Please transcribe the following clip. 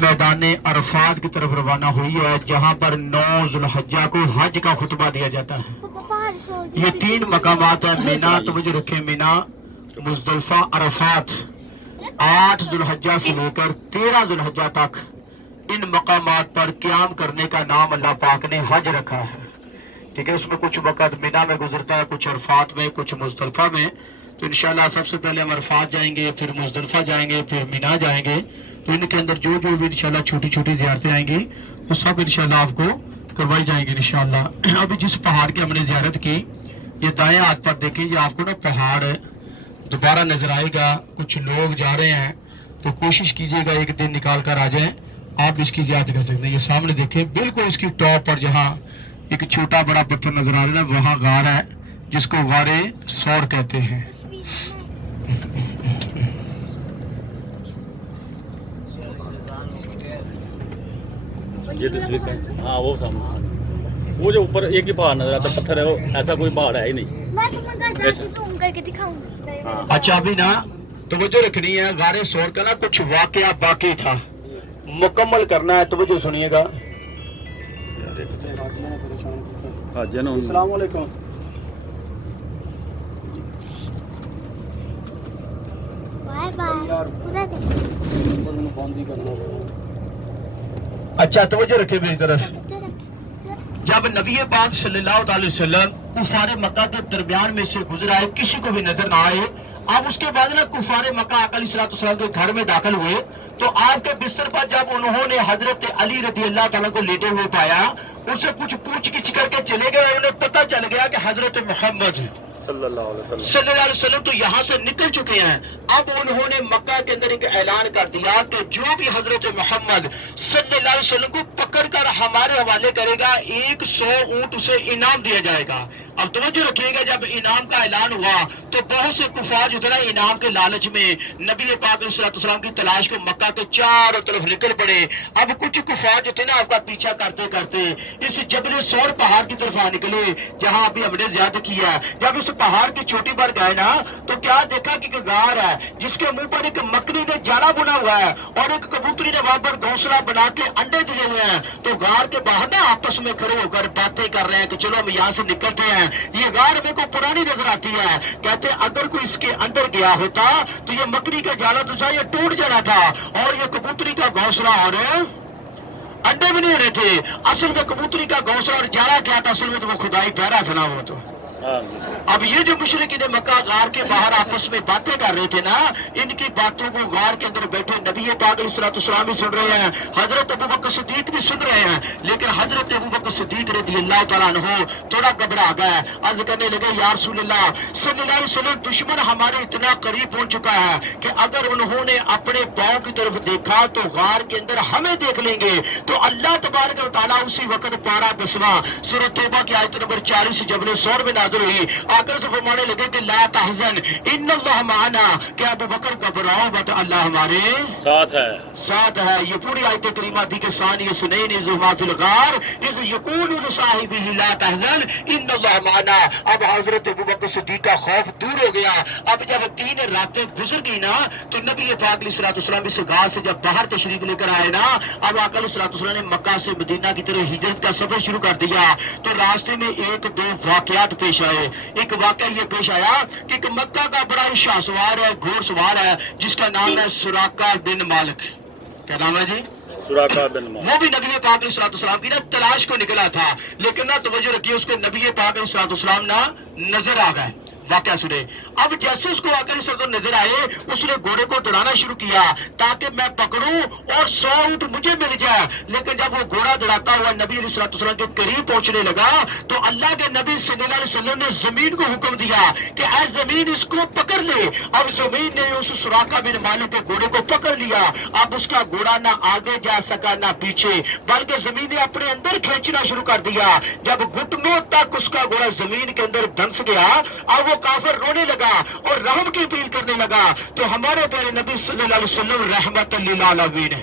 میدان عرفات کی طرف روانہ ہوئی ہے، جہاں پر 9 ذوالحجہ کو حج کا خطبہ دیا جاتا ہے۔ یہ 3 مقامات ہیں، مینا، توجہ رکھیں، مینا، مزدلفہ، عرفات۔ 8 ذوالحجہ سے لے کر 13 ذوالحجہ تک ان مقامات پر قیام کرنے کا نام اللہ پاک نے حج رکھا ہے، ٹھیک ہے۔ اس میں کچھ وقت مینا میں گزرتا ہے، کچھ عرفات میں، کچھ مزدلفہ میں۔ تو انشاءاللہ سب سے پہلے ہم عرفات جائیں گے، پھر مزدلفہ جائیں گے، پھر مینا جائیں گے۔ تو ان کے اندر جو بھی انشاءاللہ چھوٹی چھوٹی زیارتیں آئیں گی وہ سب انشاءاللہ آپ کو کروائی جائیں گی انشاءاللہ۔ ابھی جس پہاڑ کی ہم نے زیارت کی، یہ دائیں ہاتھ پر دیکھیں، یہ آپ کو نا پہاڑ دوبارہ نظر آئے گا۔ کچھ لوگ جا رہے ہیں تو کوشش کیجئے گا ایک دن نکال کر آ جائیں، آپ اس کی زیارت کر سکتے ہیں۔ یہ سامنے دیکھیں، بالکل اس کی ٹاپ پر جہاں ایک چھوٹا بڑا پتھر نظر آ رہا ہے، وہاں غار ہے جس کو غار ثور کہتے ہیں۔ یہ تصویر کا ہاں وہ سامنے وہ جو اوپر ایک ہی پہاڑ نظر آتا ہے، پتھر ہے وہ، ایسا کوئی پہاڑ ہے ہی نہیں۔ اچھا ابھی نا توجہ رکھنی ہے، غار ثور کا نا کچھ واقعہ باقی تھا، مکمل کرنا ہے، توجہ سنیے گا۔ السلام علیکم۔ اچھا توجہ رکھے میری طرف۔ جب نبی پاک صلی اللہ علیہ وسلم کفار مکہ کے درمیان میں سے گزر آئے، کسی کو بھی نظر نہ آئے، اب اس کے بعد نا کفار مکہ آقا علیہ السلام کے گھر میں داخل ہوئے، تو آپ کے بستر پر جب انہوں نے حضرت علی رضی اللہ تعالیٰ کو لیٹے ہوئے پایا، اسے کچھ پوچھ گچھ کر کے چلے گئے، انہیں پتہ چل گیا کہ حضرت محمد صلی اللہ علیہ وسلم تو یہاں سے نکل چکے ہیں۔ اب انہوں نے مکہ کے اندر ایک اعلان کر دیا کہ جو بھی حضرت محمد صلی اللہ علیہ وسلم کو پکڑ کر ہمارے حوالے کرے گا، 100 اونٹ اسے انعام دیا جائے گا۔ اب توجہ رکھیے گا، جب انعام کا اعلان ہوا تو بہت سے کفار جو تھے نا انعام کے لالچ میں نبی پاک علیہ السلام کی تلاش کو مکہ کے چاروں طرف نکل پڑے۔ اب کچھ کفار جو تھے نا آپ کا پیچھا کرتے کرتے اس جبل ثور پہاڑ کی طرف آ نکلے، جہاں ابھی ہم نے زیارت کیا۔ جب اس پہاڑ کی چوٹی پر گئے نا تو کیا دیکھا کہ ایک غار ہے جس کے منہ پر ایک مکڑی نے جالا بنا ہوا ہے اور ایک کبوتری نے وہاں پر گھونسلہ بنا کے انڈے دیے ہوئے ہیں۔ تو غار کے باہر نا آپس میں کھڑے ہو کر باتیں کر رہے ہیں کہ چلو ہم یہاں سے نکلتے ہیں۔ یہ غار میں کو پرانی نظر آتی ہے، کہتے اگر کوئی اس کے اندر گیا ہوتا تو یہ مکڑی کا جالا تو یہ ٹوٹ جانا تھا اور یہ کبوتری کا گھونسلہ اور انڈے بھی نہیں ہونے تھے۔ اصل میں کبوتری کا گھونسلہ اور جالا کیا تھا؟ اصل میں تو وہ خدائی پیرا تھا نا وہ تو۔ اب یہ جو مشرکین مکہ غار کے باہر آپس میں باتیں کر رہے تھے نا، ان کی باتوں کو غار کے اندر بیٹھے نبی پاک علیہ السلام بھی سن رہے ہیں، حضرت ابوبکر صدیق بھی سن رہے ہیں، لیکن حضرت ابوبکر صدیق رضی اللہ تعالیٰ عنہ تھوڑا گھبرا گئے، عرض کرنے لگے یا رسول اللہ صلی اللہ علیہ وسلم، دشمن ہمارے اتنا قریب پہنچ چکا ہے کہ اگر انہوں نے اپنے پاؤں کی طرف دیکھا تو غار کے اندر ہمیں دیکھ لیں گے۔ تو اللہ تبارک و تعالیٰ اسی وقت پارہ 10واں سورہ توبہ کی آیت نمبر 40 جبل ثور میں نازل ہوئی، آکر سے فرمانے لگے کہ لا تحزن ان اللہ معنا، کہ ابو بکر گھبراؤ مت، اللہ ہمارے ساتھ ہے۔ یہ پوری آیت کریمہ تھی کہ ثانی اثنین اذ ہما فی الغار اذ یقول لصاحبہ لا تحزن ان اللہ معنا۔ اب حضرت ابوبکر صدیق کا خوف دور ہو گیا۔ اب جب 3 راتیں گزر گئی نا تو نبی پاک علیہ السلام اس غار سے جب باہر تشریف لے کر آئے نا، اب آقا علیہ السلام نے مکہ سے مدینہ کی طرف ہجرت کا سفر شروع کر دیا۔ تو راستے میں 1-2 واقعات پیش آئے۔ ایک واقعہ یہ پیش آیا کہ ایک مکہ کا بڑا شاہ سوار ہے، گھوڑ سوار ہے، جس کا نام ہے سراقہ بن مالک۔ کیا نام ہے جی؟ سراقہ بن مالک۔ وہ بھی نبی پاک علیہ السلام کی نا تلاش کو نکلا تھا، لیکن نہ توجہ رکھیے اس کو نبی پاک علیہ السلام نہ نظر آ گئے۔ واقعہ سنے، اب جیسے اس کو آقا صلی اللہ علیہ وسلم نظر آئے، اس نے گھوڑے کو دوڑانا شروع کیا تاکہ میں پکڑوں اور 100 اونٹ مجھے مل جائے۔ لیکن جب وہ گھوڑا دوڑاتا ہوا نبی علیہ السلام کے قریب پہنچنے لگا تو اللہ کے نبی صلی اللہ علیہ وسلم نے زمین کو حکم دیا کہ اے زمین اس کو پکڑ لے۔ اب زمین نے اس سراقہ بن مالک کے گھوڑے کو پکڑ لیا۔ اب اس کا گھوڑا نہ آگے جا سکا نہ پیچھے، بلکہ زمین نے اپنے اندر کھینچنا شروع کر دیا۔ جب گھٹنوں تک اس کا گھوڑا زمین کے اندر دھنس گیا، اب وہ کافر رونے لگا اور رحم کی اپیل کرنے لگا۔ تو ہمارے پیارے نبی صلی اللہ علیہ وسلم رحمت للعالمین ہے،